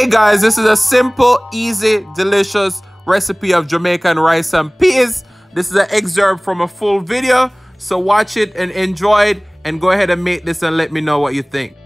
Hey guys, this is a simple, easy, delicious recipe of Jamaican rice and peas. This is an excerpt from a full video, so watch it and enjoy it, and go ahead and make this and let me know what you think.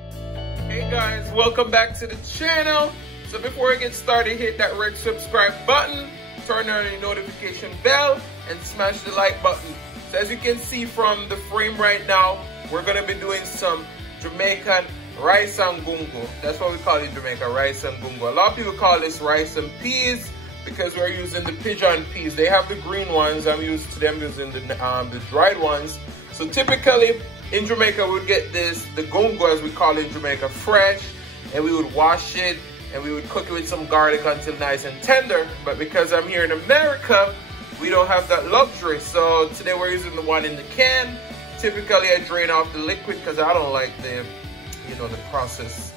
Hey guys, welcome back to the channel. So before we get started, hit that red subscribe button, turn on the notification bell, and smash the like button. So as you can see from the frame right now, we're gonna be doing some Jamaican rice and gungo. That's what we call it, Jamaica, rice and gungo. A lot of people call this rice and peas because we're using the pigeon peas. They have the green ones. I'm used to them using the dried ones. So typically in Jamaica, we would get this, the gungo as we call it in Jamaica, fresh, and we would wash it and we would cook it with some garlic until nice and tender. But because I'm here in America, we don't have that luxury. So today we're using the one in the can. Typically I drain off the liquid because I don't like the the processed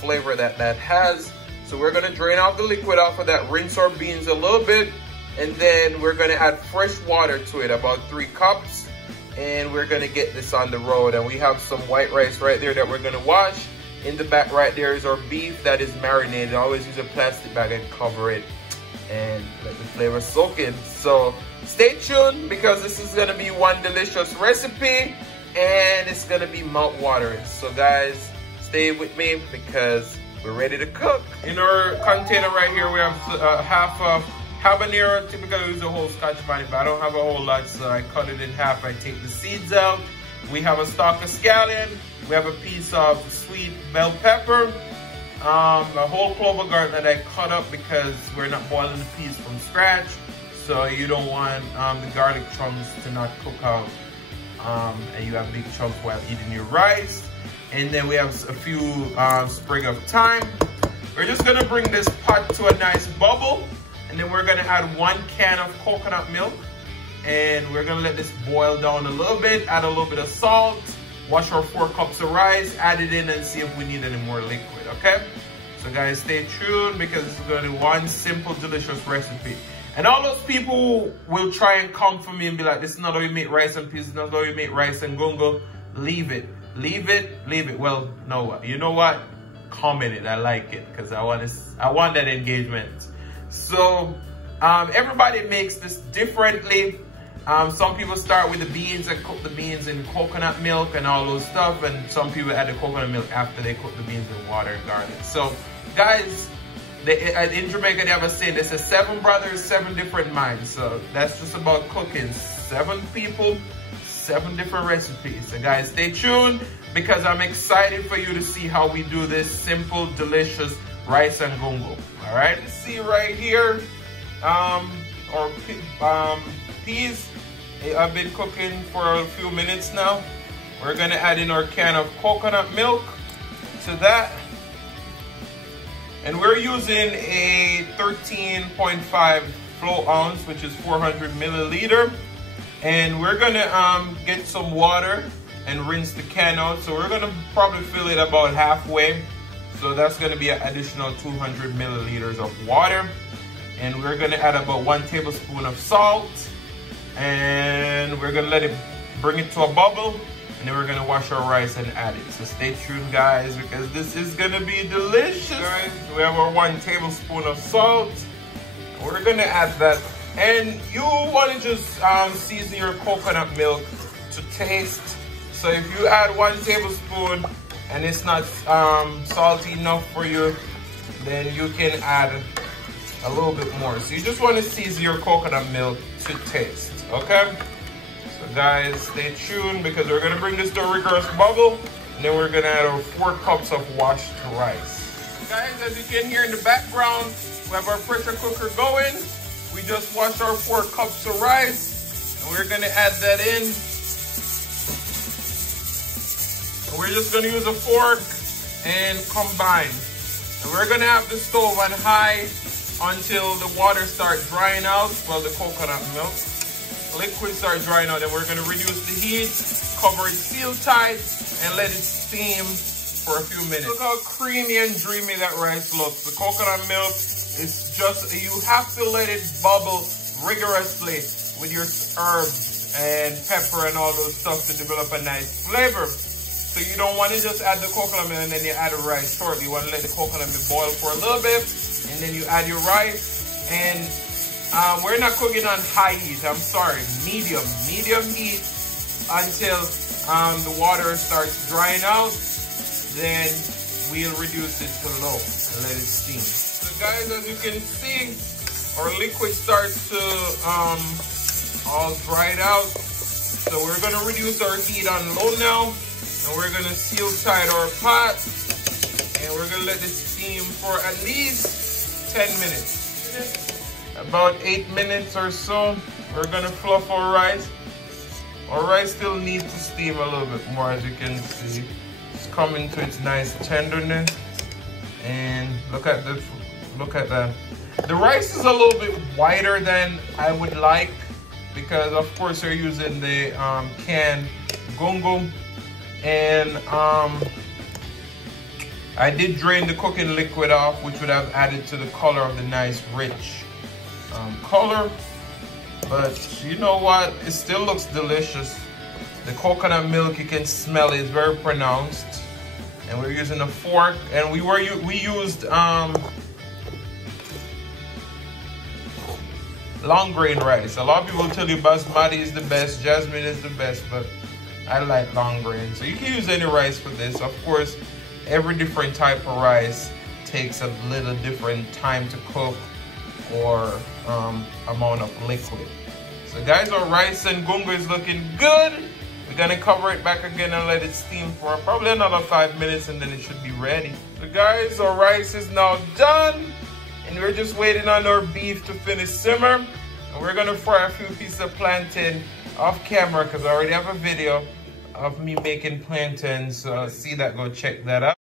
flavor that has. So we're gonna drain off the liquid off of that, rinse our beans a little bit, and then we're gonna add fresh water to it, about 3 cups, and we're gonna get this on the road. And we have some white rice right there that we're gonna wash. In the back right there is our beef that is marinated. I always use a plastic bag and cover it and let the flavor soak in. So stay tuned because this is gonna be one delicious recipe and it's gonna be mouth-watering. So guys, stay with me because we're ready to cook. In our container right here, we have half of habanero. Typically I use a whole Scotch bonnet, but I don't have a whole lot, so I cut it in half. I take the seeds out. We have a stalk of scallion. We have a piece of sweet bell pepper. A whole clove of garlic that I cut up because we're not boiling the peas from scratch. So you don't want the garlic chunks to not cook out. And you have big chunks while eating your rice. And then we have a few sprig of thyme. We're just gonna bring this pot to a nice bubble, and then we're gonna add 1 can of coconut milk, and we're gonna let this boil down a little bit, add a little bit of salt, wash our 4 cups of rice, add it in and see if we need any more liquid, okay? So guys, stay tuned because this is gonna be one simple, delicious recipe. And all those people will try and come for me and be like, this is not how you make rice and peas, this is not how you make rice and gungo. Leave it, leave it, leave it. Well, no, you know what? Comment it, I like it, because I want that engagement. So everybody makes this differently. Some people start with the beans and cook the beans in coconut milk and all those stuff, and some people add the coconut milk after they cook the beans in water and garlic. So guys, in Jamaica, they have a saying, they say 7 brothers, 7 different minds. So that's just about cooking. 7 people, 7 different recipes. So guys, stay tuned because I'm excited for you to see how we do this simple, delicious rice and gungo. All right, see right here, peas. I've been cooking for a few minutes now. We're gonna add in our can of coconut milk to that. And we're using a 13.5 flow ounce, which is 400 milliliter. And we're gonna get some water and rinse the can out. So we're gonna probably fill it about halfway. So that's gonna be an additional 200 milliliters of water. And we're gonna add about 1 tablespoon of salt. And we're gonna let it bring it to a bubble. And then we're gonna wash our rice and add it. So stay tuned guys, because this is gonna be delicious. Guys, we have our 1 tablespoon of salt. We're gonna add that. And you wanna just season your coconut milk to taste. So if you add 1 tablespoon and it's not salty enough for you, then you can add a little bit more. So you just wanna season your coconut milk to taste, okay? So guys, stay tuned because we're gonna bring this to a rigorous bubble, and then we're gonna add our 4 cups of washed rice. Guys, as you can hear in the background, we have our pressure cooker going. We just washed our 4 cups of rice, and we're gonna add that in. And we're just gonna use a fork and combine. And we're gonna have the stove on high until the water starts drying out, well, the coconut milk. Liquid start drying out, and we're gonna reduce the heat, cover it seal tight, and let it steam for a few minutes. Look how creamy and dreamy that rice looks. The coconut milk is just, you have to let it bubble rigorously with your herbs and pepper and all those stuff to develop a nice flavor. So you don't want to just add the coconut milk and then you add the rice shortly. You want to let the coconut milk boil for a little bit, and then you add your rice. And we're not cooking on high heat. I'm sorry, medium heat until the water starts drying out. Then we'll reduce it to low and let it steam. So guys, as you can see, our liquid starts to all dried out. So we're gonna reduce our heat on low now, and we're gonna seal tight our pot, and we're gonna let it steam for at least 10 minutes. About 8 minutes or so, we're gonna fluff our rice. Our rice still needs to steam a little bit more, as you can see. It's coming to its nice tenderness, and look at that. The rice is a little bit whiter than I would like, because of course you're using the canned Gungo, and I did drain the cooking liquid off, which would have added to the color of the nice rich color. But you know what, it still looks delicious. The coconut milk, you can smell it, it's very pronounced. And we're using a fork, and we used long grain rice. A lot of people tell you basmati is the best, jasmine is the best, but I like long grain. So you can use any rice for this. Of course, every different type of rice takes a little different time to cook or amount of liquid. So guys, our rice and gungo is looking good. We're gonna cover it back again and let it steam for probably another 5 minutes, and then it should be ready. So guys, our rice is now done, and we're just waiting on our beef to finish simmer. And we're gonna fry a few pieces of plantain off camera, because I already have a video of me making plantains. So see that, go check that out.